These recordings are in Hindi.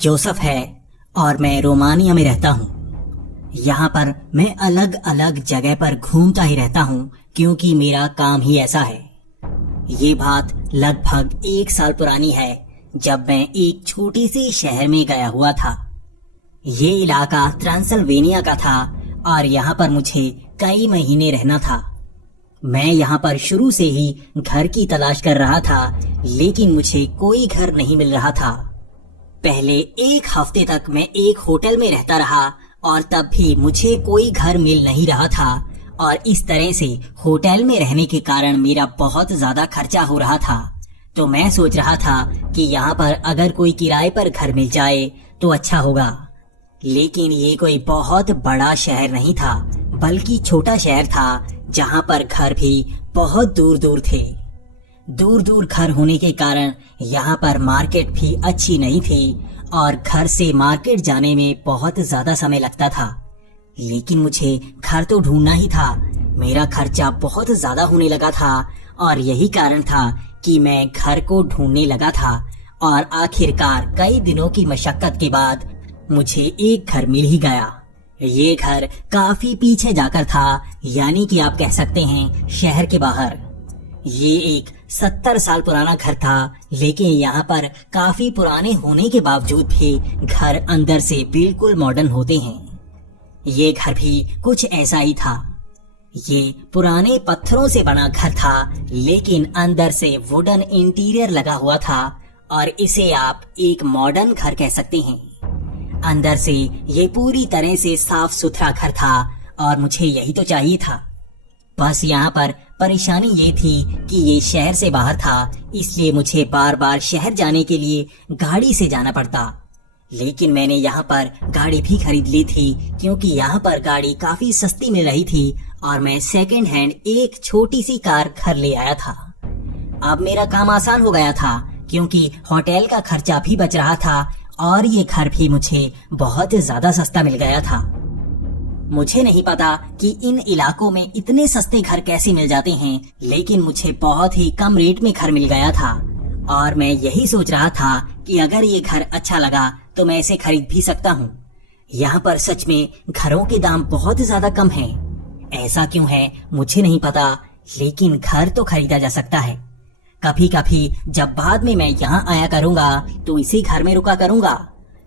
जोसेफ है और मैं रोमानिया में रहता हूँ। यहाँ पर मैं अलग अलग जगह पर घूमता ही रहता हूँ क्योंकि मेरा काम ही ऐसा है। ये बात लगभग 1 साल पुरानी है जब मैं एक छोटी सी शहर में गया हुआ था। ये इलाका ट्रांसिल्वेनिया का था और यहाँ पर मुझे कई महीने रहना था। मैं यहाँ पर शुरू से ही घर की तलाश कर रहा था, लेकिन मुझे कोई घर नहीं मिल रहा था। पहले 1 हफ्ते तक मैं एक होटल में रहता रहा और तब भी मुझे कोई घर मिल नहीं रहा था और इस तरह से होटल में रहने के कारण मेरा बहुत ज्यादा खर्चा हो रहा था। तो मैं सोच रहा था कि यहाँ पर अगर कोई किराए पर घर मिल जाए तो अच्छा होगा। लेकिन ये कोई बहुत बड़ा शहर नहीं था, बल्कि छोटा शहर था जहाँ पर घर भी बहुत दूर दूर थे। दूर दूर घर होने के कारण यहाँ पर मार्केट भी अच्छी नहीं थी और घर से मार्केट जाने में बहुत ज्यादा समय लगता था। लेकिन मुझे घर तो ढूंढना ही था। मेरा खर्चा बहुत ज्यादा होने लगा था और यही कारण था कि मैं घर को ढूंढने लगा था और आखिरकार कई दिनों की मशक्कत के बाद मुझे एक घर मिल ही गया। ये घर काफी पीछे जाकर था, यानी कि आप कह सकते हैं शहर के बाहर। ये एक 70 साल पुराना घर था, लेकिन यहाँ पर काफी पुराने होने के बावजूद भी घर अंदर से बिल्कुल मॉडर्न होते हैं। ये घर भी कुछ ऐसा ही था। ये पुराने पत्थरों से बना घर था, लेकिन अंदर से वुडन इंटीरियर लगा हुआ था और इसे आप एक मॉडर्न घर कह सकते हैं। अंदर से ये पूरी तरह से साफ सुथरा घर था और मुझे यही तो चाहिए था। बस यहाँ पर परेशानी ये थी कि ये शहर से बाहर था, इसलिए मुझे बार बार शहर जाने के लिए गाड़ी से जाना पड़ता। लेकिन मैंने यहाँ पर गाड़ी भी खरीद ली थी क्योंकि यहाँ पर गाड़ी काफी सस्ती मिल रही थी और मैं सेकंड हैंड एक छोटी सी कार घर ले आया था। अब मेरा काम आसान हो गया था क्योंकि होटल का खर्चा भी बच रहा था और ये घर भी मुझे बहुत ज्यादा सस्ता मिल गया था। मुझे नहीं पता कि इन इलाकों में इतने सस्ते घर कैसे मिल जाते हैं, लेकिन मुझे बहुत ही कम रेट में घर मिल गया था और मैं यही सोच रहा था कि अगर ये घर अच्छा लगा तो मैं इसे खरीद भी सकता हूँ। यहाँ पर सच में घरों के दाम बहुत ज्यादा कम हैं। ऐसा क्यों है मुझे नहीं पता, लेकिन घर तो खरीदा जा सकता है। कभी कभी जब बाद में मैं यहाँ आया करूँगा तो इसी घर में रुका करूँगा।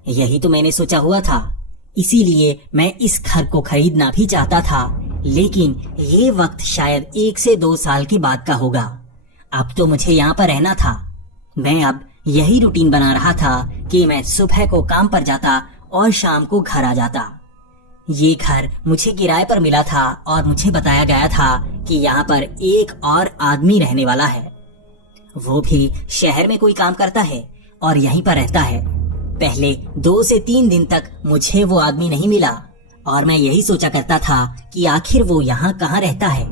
यही तो मैंने सोचा हुआ था, इसीलिए मैं इस घर को खरीदना भी चाहता था। लेकिन ये वक्त शायद 1 से 2 साल के बाद का होगा। अब तो मुझे यहाँ पर रहना था। मैं अब यही रूटीन बना रहा था कि मैं सुबह को काम पर जाता और शाम को घर आ जाता। ये घर मुझे किराए पर मिला था और मुझे बताया गया था कि यहाँ पर एक और आदमी रहने वाला है। वो भी शहर में कोई काम करता है और यहीं पर रहता है। पहले 2 से 3 दिन तक मुझे वो आदमी नहीं मिला और मैं यही सोचा करता था कि आखिर वो यहाँ कहाँ रहता है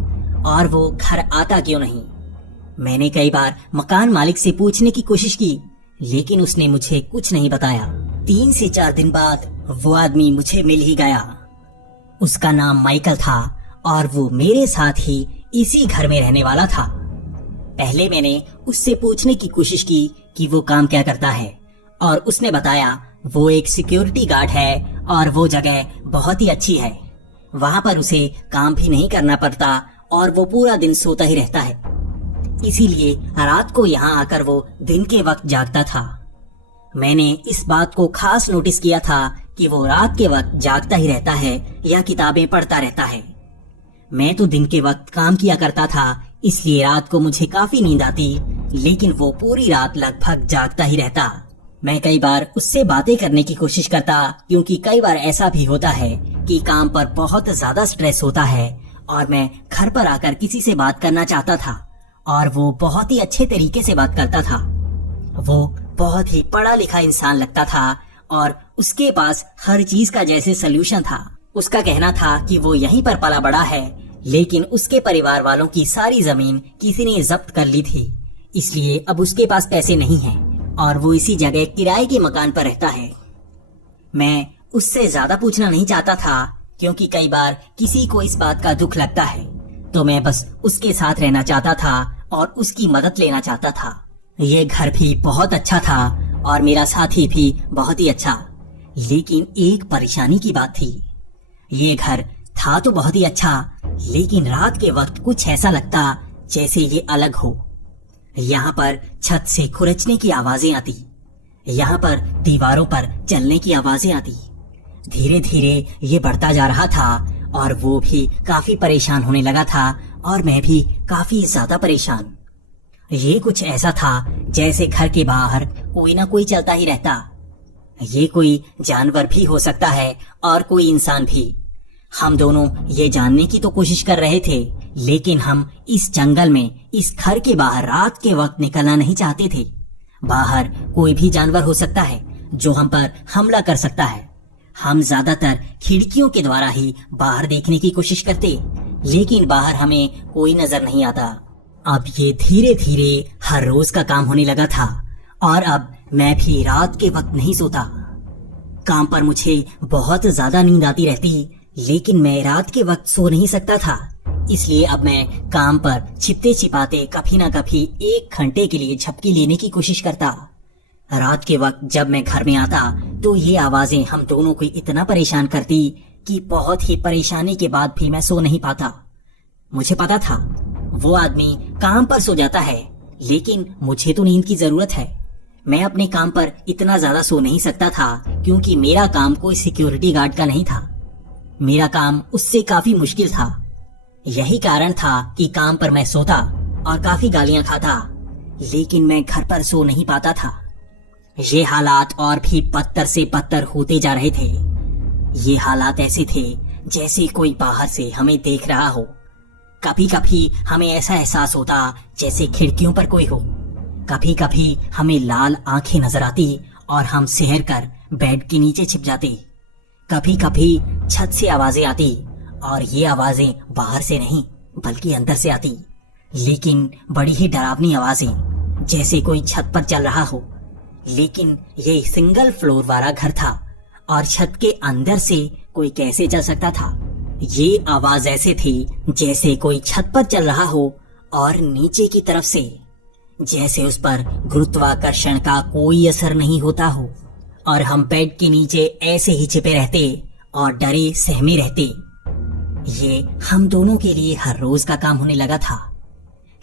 और वो घर आता क्यों नहीं। मैंने कई बार मकान मालिक से पूछने की कोशिश की, लेकिन उसने मुझे कुछ नहीं बताया। 3 से 4 दिन बाद वो आदमी मुझे मिल ही गया। उसका नाम माइकल था और वो मेरे साथ ही इसी घर में रहने वाला था। पहले मैंने उससे पूछने की कोशिश की कि वो काम क्या करता है और उसने बताया वो एक सिक्योरिटी गार्ड है और वो जगह बहुत ही अच्छी है। वहाँ पर उसे काम भी नहीं करना पड़ता और वो पूरा दिन सोता ही रहता है। इसीलिए रात को यहाँ आकर वो दिन के वक्त जागता था। मैंने इस बात को खास नोटिस किया था कि वो रात के वक्त जागता ही रहता है या किताबें पढ़ता रहता है। मैं तो दिन के वक्त काम किया करता था, इसलिए रात को मुझे काफी नींद आती, लेकिन वो पूरी रात लगभग जागता ही रहता। मैं कई बार उससे बातें करने की कोशिश करता, क्योंकि कई बार ऐसा भी होता है कि काम पर बहुत ज्यादा स्ट्रेस होता है और मैं घर पर आकर किसी से बात करना चाहता था और वो बहुत ही अच्छे तरीके से बात करता था। वो बहुत ही पढ़ा लिखा इंसान लगता था और उसके पास हर चीज का जैसे सलूशन था। उसका कहना था कि वो यहीं पर पला बड़ा है, लेकिन उसके परिवार वालों की सारी जमीन किसी ने जब्त कर ली थी, इसलिए अब उसके पास पैसे नहीं हैं और वो इसी जगह किराए के मकान पर रहता है। मैं उससे ज्यादा पूछना नहीं चाहता था, क्योंकि कई बार किसी को इस बात का दुख लगता है, तो मैं बस उसके साथ रहना चाहता था और उसकी मदद लेना चाहता था। ये घर भी बहुत अच्छा था और मेरा साथी भी बहुत ही अच्छा। लेकिन एक परेशानी की बात थी। ये घर था तो बहुत ही अच्छा, लेकिन रात के वक्त कुछ ऐसा लगता जैसे ये अलग हो। यहाँ पर छत से खुरचने की आवाजें आती, यहाँ पर दीवारों पर चलने की आवाजें आती। धीरे धीरे ये बढ़ता जा रहा था और वो भी काफी परेशान होने लगा था और मैं भी काफी ज्यादा परेशान। ये कुछ ऐसा था जैसे घर के बाहर कोई ना कोई चलता ही रहता। ये कोई जानवर भी हो सकता है और कोई इंसान भी। हम दोनों ये जानने की तो कोशिश कर रहे थे, लेकिन हम इस जंगल में, इस घर के बाहर रात के वक्त निकलना नहीं चाहते थे। बाहर कोई भी जानवर हो सकता है जो हम पर हमला कर सकता है। हम ज्यादातर खिड़कियों के द्वारा ही बाहर देखने की कोशिश करते, लेकिन बाहर हमें कोई नजर नहीं आता। अब ये धीरे धीरे हर रोज का काम होने लगा था और अब मैं भी रात के वक्त नहीं सोता। काम पर मुझे बहुत ज्यादा नींद आती रहती, लेकिन मैं रात के वक्त सो नहीं सकता था। इसलिए अब मैं काम पर छिपते छिपाते कभी ना कभी 1 घंटे के लिए झपकी लेने की कोशिश करता। रात के वक्त जब मैं घर में आता तो ये आवाजें हम दोनों को इतना परेशान करती कि बहुत ही परेशानी के बाद भी मैं सो नहीं पाता। मुझे पता था वो आदमी काम पर सो जाता है, लेकिन मुझे तो नींद की जरूरत है। मैं अपने काम पर इतना ज्यादा सो नहीं सकता था क्योंकि मेरा काम कोई सिक्योरिटी गार्ड का नहीं था। मेरा काम उससे काफी मुश्किल था। यही कारण था कि काम पर मैं सोता और काफी गालियां खाता, लेकिन मैं घर पर सो नहीं पाता था। ये हालात और भी बदतर से बदतर होते जा रहे थे। ये हालात ऐसे थे जैसे कोई बाहर से हमें देख रहा हो। कभी कभी हमें ऐसा एहसास होता जैसे खिड़कियों पर कोई हो। कभी कभी हमें लाल आंखें नजर आती और हम सहर कर बेड के नीचे छिप जाते। कभी कभी छत से आवाजें आती और ये आवाजें बाहर से नहीं बल्कि अंदर से आती, लेकिन बड़ी ही डरावनी आवाजें, जैसे कोई छत पर चल रहा हो। लेकिन ये सिंगल फ्लोर वाला घर था और छत के अंदर से कोई कैसे चल सकता था। ये आवाज ऐसे थी जैसे कोई छत पर चल रहा हो और नीचे की तरफ से, जैसे उस पर गुरुत्वाकर्षण का कोई असर नहीं होता हो और हम बेड के नीचे ऐसे ही छिपे रहते और डरे सहमे रहते। ये हम दोनों के लिए हर रोज का काम होने लगा था।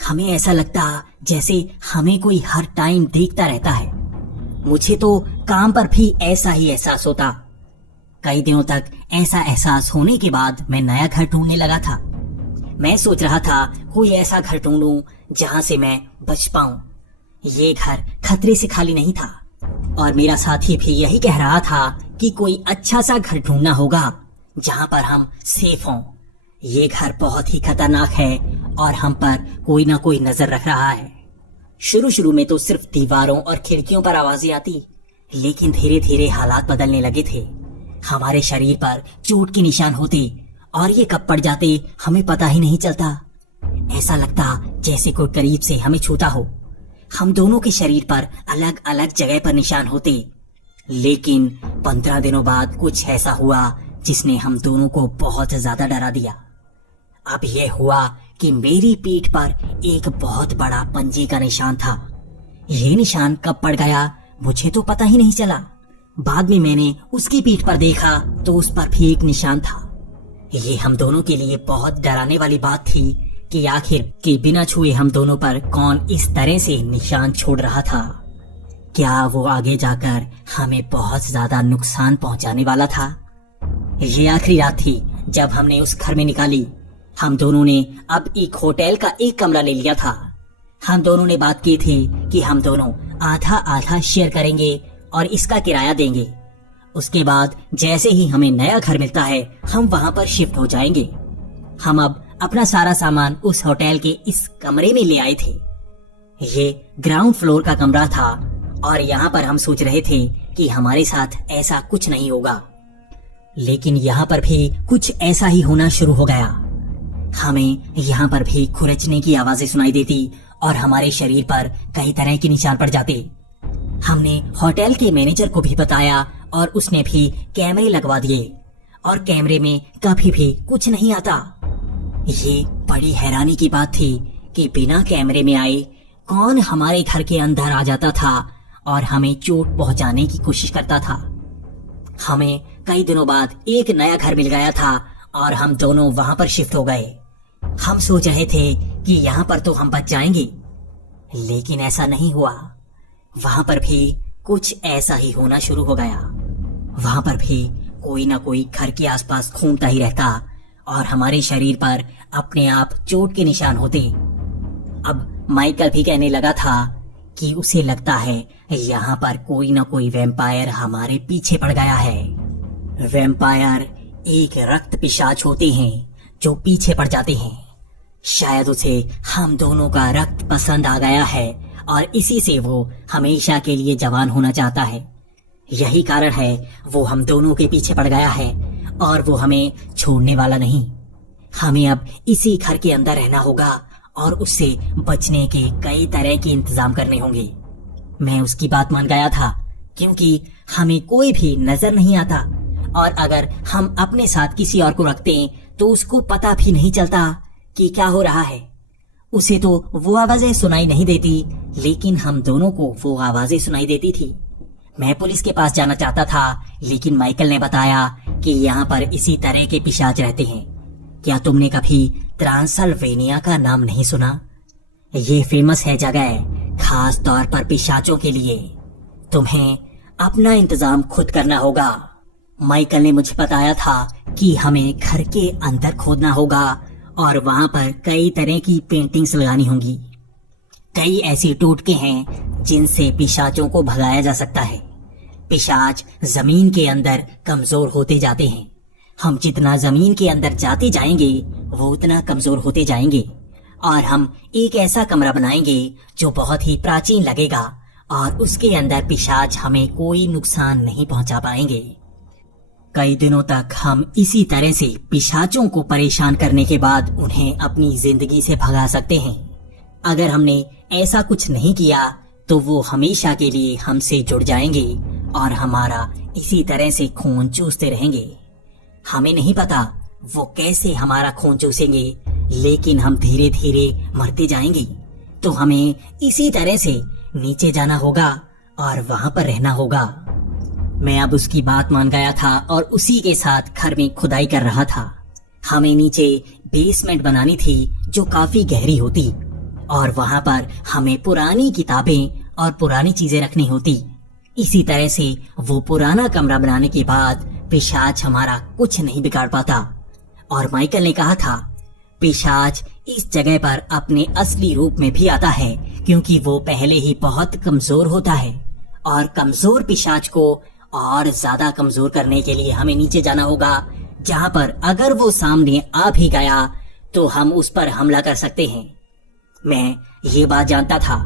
हमें ऐसा लगता जैसे हमें कोई हर टाइम देखता रहता है। मुझे तो काम पर भी ऐसा ही एहसास होता। कई दिनों तक ऐसा एहसास होने के बाद मैं नया घर ढूंढने लगा था। मैं सोच रहा था कोई ऐसा घर ढूंढूं जहां से मैं बच पाऊं। ये घर खतरे से खाली नहीं था और मेरा साथी भी यही कह रहा था कि कोई अच्छा सा घर ढूंढना होगा जहां पर हम सेफ हों। ये घर बहुत ही खतरनाक है और हम पर कोई ना कोई नजर रख रहा है। शुरू शुरू में तो सिर्फ दीवारों और खिड़कियों पर आवाजें आती, लेकिन धीरे धीरे हालात बदलने लगे थे। हमारे शरीर पर चोट के निशान होते और ये कब पड़ जाते हमें पता ही नहीं चलता। ऐसा लगता जैसे कोई करीब से हमें छूता हो। हम दोनों के शरीर पर अलग अलग जगह पर निशान होते, लेकिन 15 दिनों बाद कुछ ऐसा हुआ जिसने हम दोनों को बहुत ज्यादा डरा दिया। अब यह हुआ कि मेरी पीठ पर एक बहुत बड़ा पंजे का निशान था। ये निशान कब पड़ गया मुझे तो पता ही नहीं चला। बाद में मैंने उसकी पीठ पर देखा तो उस पर भी एक निशान था। ये हम दोनों के लिए बहुत डराने वाली बात थी कि आखिर के बिना छुए हम दोनों पर कौन इस तरह से निशान छोड़ रहा था। क्या वो आगे जाकर हमें बहुत ज्यादा नुकसान पहुंचाने वाला था? ये आखिरी रात थी जब हमने उस घर में निकाली। हम दोनों ने अब एक होटल का एक कमरा ले लिया था। हम दोनों ने बात की थी कि हम दोनों आधा आधा शेयर करेंगे और इसका किराया देंगे। उसके बाद जैसे ही हमें नया घर मिलता है हम वहां पर शिफ्ट हो जाएंगे। हम अब अपना सारा सामान उस होटल के इस कमरे में ले आए थे। ये ग्राउंड फ्लोर का कमरा था और यहाँ पर हम सोच रहे थे कि हमारे साथ ऐसा कुछ नहीं होगा, लेकिन यहाँ पर भी कुछ ऐसा ही होना शुरू हो गया। हमें यहाँ पर भी खुरचने की आवाजें सुनाई देती और हमारे शरीर पर कई तरह के निशान पड़ जाते। हमने होटल के मैनेजर को भी बताया और उसने भी कैमरे लगवा दिए और कैमरे में कभी भी कुछ नहीं आता। ये बड़ी हैरानी की बात थी कि बिना कैमरे में आए कौन हमारे घर के अंदर आ जाता था और हमें चोट पहुंचाने की कोशिश करता था। हमें कई दिनों बाद एक नया घर मिल गया था और हम दोनों वहां पर शिफ्ट हो गए। हम सोच रहे थे कि यहाँ पर तो हम बच जाएंगे, लेकिन ऐसा नहीं हुआ। वहां पर भी कुछ ऐसा ही होना शुरू हो गया। वहां पर भी कोई ना कोई घर के आसपास घूमता ही रहता और हमारे शरीर पर अपने आप चोट के निशान होते। अब माइकल भी कहने लगा था कि उसे लगता है यहाँ पर कोई ना कोई वैम्पायर हमारे पीछे पड़ गया है। वैम्पायर एक रक्त पिशाच होते हैं जो पीछे पड़ जाते हैं। शायद उसे हम दोनों का रक्त पसंद आ गया है और इसी से वो हमेशा के लिए जवान होना चाहता है। यही कारण है वो हम दोनों के पीछे पड़ गया है और वो हमें छोड़ने वाला नहीं। हमें अब इसी घर के अंदर रहना होगा और उससे बचने के कई तरह के इंतजाम करने होंगे। मैं उसकी बात मान गया था क्योंकि हमें कोई भी नजर नहीं आता और अगर हम अपने साथ किसी और को रखते तो उसको पता भी नहीं चलता कि क्या हो रहा है। उसे तो वो आवाजें सुनाई नहीं देती, लेकिन हम दोनों को वो आवाजें सुनाई देती थी। मैं पुलिस के पास जाना चाहता था, लेकिन माइकल ने बताया कि यहाँ पर इसी तरह के पिशाच रहते हैं। क्या तुमने कभी ट्रांसल्वेनिया का नाम नहीं सुना? ये फेमस है जगह, खास तौर पर पिशाचों के लिए। तुम्हें अपना इंतजाम खुद करना होगा। माइकल ने मुझे बताया था कि हमें घर के अंदर खोदना होगा और वहां पर कई तरह की पेंटिंग्स लगानी होंगी। कई ऐसी टोटके हैं जिनसे पिशाचों को भगाया जा सकता है। पिशाच जमीन के अंदर कमजोर होते जाते हैं। हम जितना जमीन के अंदर जाते जाएंगे वो उतना कमजोर होते जाएंगे और हम एक ऐसा कमरा बनाएंगे जो बहुत ही प्राचीन लगेगा और उसके अंदर पिशाच हमें कोई नुकसान नहीं पहुंचा पाएंगे। कई दिनों तक हम इसी तरह से पिशाचों को परेशान करने के बाद उन्हें अपनी जिंदगी से भगा सकते हैं। अगर हमने ऐसा कुछ नहीं किया तो वो हमेशा के लिए हमसे जुड़ जाएंगे और हमारा इसी तरह से खून चूसते रहेंगे। हमें नहीं पता वो कैसे हमारा खून चूसेंगे, लेकिन हम धीरे धीरे मरते जाएंगे। तो हमें इसी तरह से नीचे जाना होगा और वहां पर रहना होगा। मैं अब उसकी बात मान गया था और उसी के साथ घर में खुदाई कर रहा था। हमें नीचे बेसमेंट बनानी थी जो काफी गहरी होती और वहां पर हमें पुरानी किताबें और पुरानी चीजें रखनी होती। इसी तरह से वो पुराना कमरा बनाने के बाद पिशाच हमारा कुछ नहीं बिगाड़ पाता। और माइकल ने कहा था पिशाच इस जगह पर अपने असली रूप में भी आता है क्योंकि वो पहले ही बहुत कमजोर होता है और कमजोर पिशाच को और ज्यादा कमजोर करने के लिए हमें नीचे जाना होगा, जहां पर अगर वो सामने आ भी गया तो हम उस पर हमला कर सकते हैं। मैं ये बात जानता था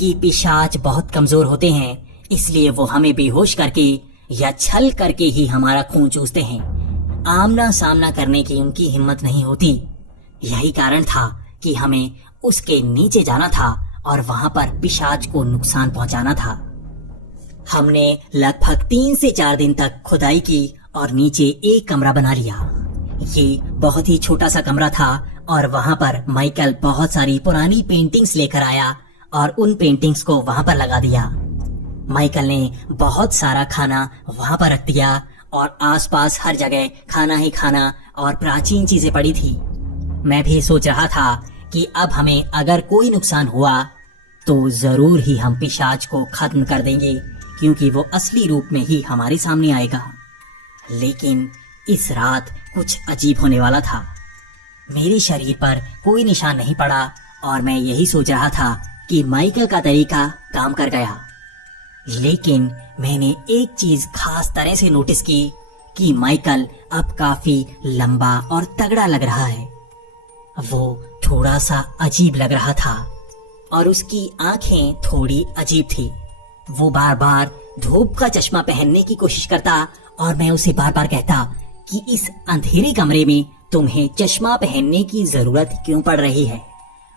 कि पिशाच बहुत कमजोर होते हैं, इसलिए वो हमें बेहोश करके या छल करके ही हमारा खून चूसते हैं। आमना सामना करने की उनकी हिम्मत नहीं होती। यही कारण था कि हमें उसके नीचे जाना था और वहां पर पिशाच को नुकसान पहुंचाना था। हमने लगभग 3 से 4 दिन तक खुदाई की और नीचे एक कमरा बना लिया। ये बहुत ही छोटा सा कमरा था और वहां पर माइकल बहुत सारी पुरानी पेंटिंग्स लेकर आया और उन पेंटिंग्स को वहां पर लगा दिया। माइकल ने बहुत सारा खाना वहां पर रख दिया और आसपास हर जगह खाना ही खाना और प्राचीन चीजें पड़ी थी। मैं भी सोच रहा था कि अब हमें अगर कोई नुकसान हुआ तो जरूर ही हम पिशाच को खत्म कर देंगे, क्योंकि वो असली रूप में ही हमारे सामने आएगा। लेकिन इस रात कुछ अजीब होने वाला था। मेरे शरीर पर कोई निशान नहीं पड़ा और मैं यही सोच रहा था कि माइकल का तरीका काम कर गया। लेकिन मैंने एक चीज खास तरह से नोटिस की कि माइकल अब काफी लंबा और तगड़ा लग रहा है। वो थोड़ा सा अजीब लग रहा था और उसकी आंखें थोड़ी अजीब थी। वो बार बार धूप का चश्मा पहनने की कोशिश करता और मैं उसे बार बार कहता कि इस अंधेरे कमरे में तुम्हें चश्मा पहनने की जरूरत क्यों पड़ रही है।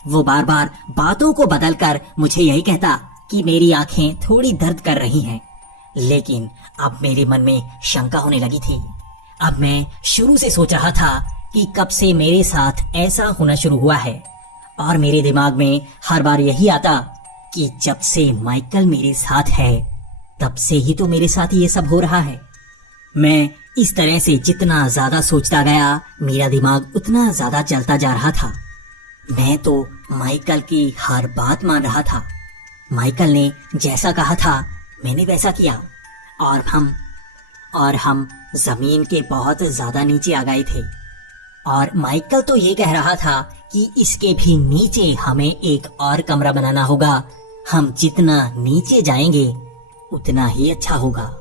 वो बार बार बातों को बदलकर मुझे यही कहता कि मेरी आंखें थोड़ी दर्द कर रही हैं। लेकिन अब मेरे मन में शंका होने लगी थी। अब मैं शुरू से सोच रहा था कि कब से मेरे साथ ऐसा होना शुरू हुआ है और मेरे दिमाग में हर बार यही आता कि जब से माइकल मेरे साथ है तब से ही तो मेरे साथ ये सब हो रहा है। मैं इस तरह से जितना ज्यादा सोचता गया, मेरा दिमाग उतना ज्यादा चलता जा रहा था। मैं तो माइकल की हर बात मान रहा था। माइकल ने जैसा कहा था मैंने वैसा किया और हम जमीन के बहुत ज्यादा नीचे आ गए थे। और माइकल तो ये कह रहा था कि इसके भी नीचे हमें एक और कमरा बनाना होगा। हम जितना नीचे जाएंगे उतना ही अच्छा होगा।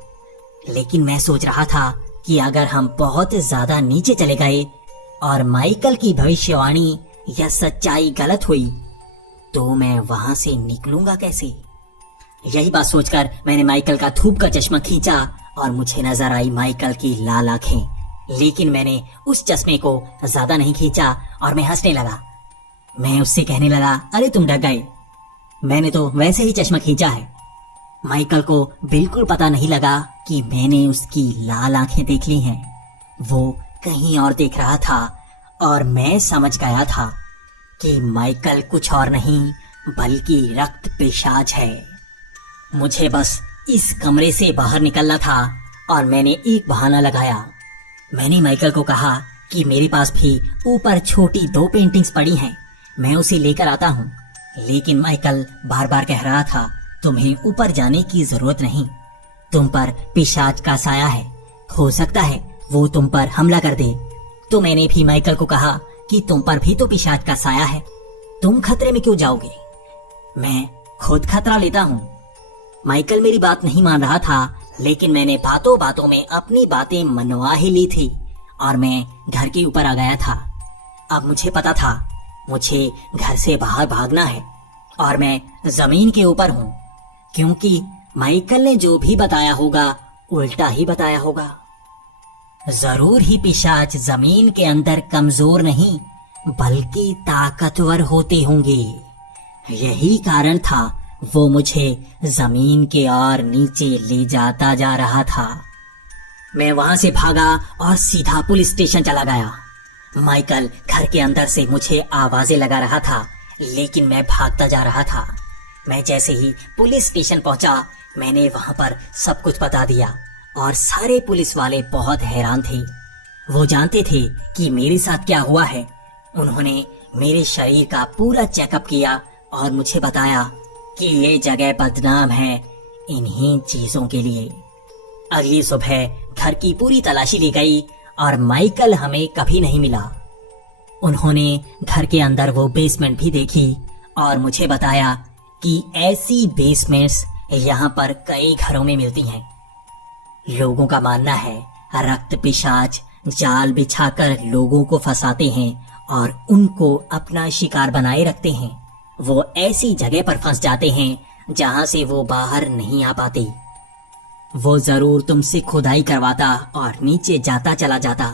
लेकिन मैं सोच रहा था कि अगर हम बहुत ज्यादा नीचे चले गए और माइकल की भविष्यवाणी या सच्चाई गलत हुई तो मैं वहां से निकलूंगा कैसे। यही बात सोचकर मैंने माइकल का धूप का चश्मा खींचा और मुझे नजर आई माइकल की लाल आंखें। लेकिन मैंने उस चश्मे को ज्यादा नहीं खींचा और मैं हंसने लगा। मैं उससे कहने लगा, अरे तुम डर गए, मैंने तो वैसे ही चश्मा खींचा है। माइकल को बिल्कुल पता नहीं लगा कि मैंने उसकी लाल आंखें देख ली हैं। वो कहीं और देख रहा था और मैं समझ गया था कि माइकल कुछ और नहीं बल्कि रक्त पिशाच है। मुझे बस इस कमरे से बाहर निकलना था और मैंने एक बहाना लगाया। मैंने माइकल को कहा कि मेरे पास भी ऊपर छोटी 2 पेंटिंग्स पड़ी हैं, मैं उसे लेकर आता हूँ। लेकिन माइकल बार बार कह रहा था, तुम्हें ऊपर जाने की जरूरत नहीं, तुम पर पिशाच का साया है, हो सकता है वो तुम पर हमला कर दे। तो मैंने भी माइकल को कहा कि तुम पर भी तो पिशाच का साया है, तुम खतरे में क्यों जाओगे, मैं खुद खतरा लेता हूँ। माइकल मेरी बात नहीं मान रहा था, लेकिन मैंने बातों बातों में अपनी बातें मनवा ही ली थी और मैं घर के ऊपर आ गया था। अब मुझे पता था मुझे घर से बाहर भागना है और मैं जमीन के ऊपर हूँ, क्योंकि माइकल ने जो भी बताया होगा उल्टा ही बताया होगा। जरूर ही पिशाच जमीन के अंदर कमजोर नहीं बल्कि ताकतवर होते होंगे। यही कारण था वो मुझे जमीन के और नीचे ले जाता जा रहा था। मैं वहां से भागा और सीधा पुलिस स्टेशन चला गया। माइकल घर के अंदर से मुझे आवाजें लगा रहा था, लेकिन मैं भागता जा रहा था। मैं जैसे ही पुलिस स्टेशन पहुंचा, मैंने वहां पर सब कुछ बता दिया और सारे पुलिस वाले बहुत हैरान थे। वो जानते थे कि मेरे साथ क्या हुआ है। उन्होंने मेरे शरीर का पूरा चेकअप किया और मुझे बताया कि ये जगह बदनाम है इन्हीं चीजों के लिए। अगली सुबह घर की पूरी तलाशी ली गई और माइकल हमें कभी नहीं मिला। उन्होंने घर के अंदर वो बेसमेंट भी देखी और मुझे बताया कि ऐसी बेसमेंट्स यहाँ पर कई घरों में मिलती हैं। लोगों का मानना है रक्त पिशाच जाल बिछाकर लोगों को फंसाते हैं और उनको अपना शिकार बनाए रखते हैं। वो ऐसी जगह पर फंस जाते हैं जहां से वो बाहर नहीं आ पाते। वो जरूर तुमसे खुदाई करवाता और नीचे जाता चला जाता।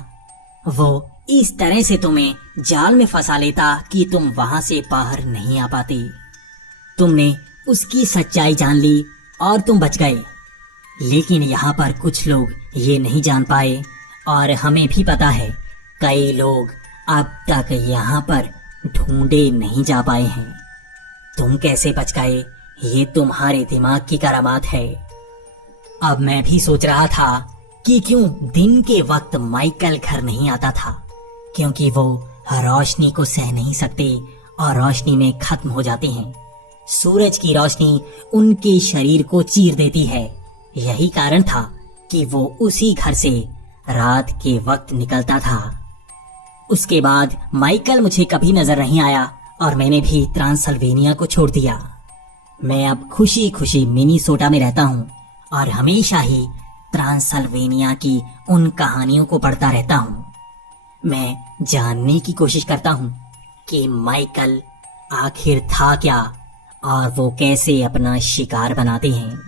वो इस तरह से तुम्हें जाल में फंसा लेता कि तुम वहां से बाहर नहीं आ पाते। तुमने उसकी सच्चाई जान ली और तुम बच गए। लेकिन यहाँ पर कुछ लोग ये नहीं जान पाए और हमें भी पता है कई लोग अब तक यहाँ पर ढूंढे नहीं जा पाए हैं। तुम कैसे बच गए ये तुम्हारे दिमाग की करामात है। अब मैं भी सोच रहा था कि क्यों दिन के वक्त माइकल घर नहीं आता था, क्योंकि वो रोशनी को सह नहीं सकते और रोशनी में खत्म हो जाते हैं। सूरज की रोशनी उनके शरीर को चीर देती है। यही कारण था कि वो उसी घर से रात के वक्त निकलता था। उसके बाद माइकल मुझे कभी नजर नहीं आया और मैंने भी ट्रांसल्वेनिया को छोड़ दिया। मैं अब खुशी खुशी मिनीसोटा में रहता हूँ और हमेशा ही ट्रांसल्वेनिया की उन कहानियों को पढ़ता रहता हूँ। मैं जानने की कोशिश करता हूँ कि माइकल आखिर था क्या और वो कैसे अपना शिकार बनाते हैं।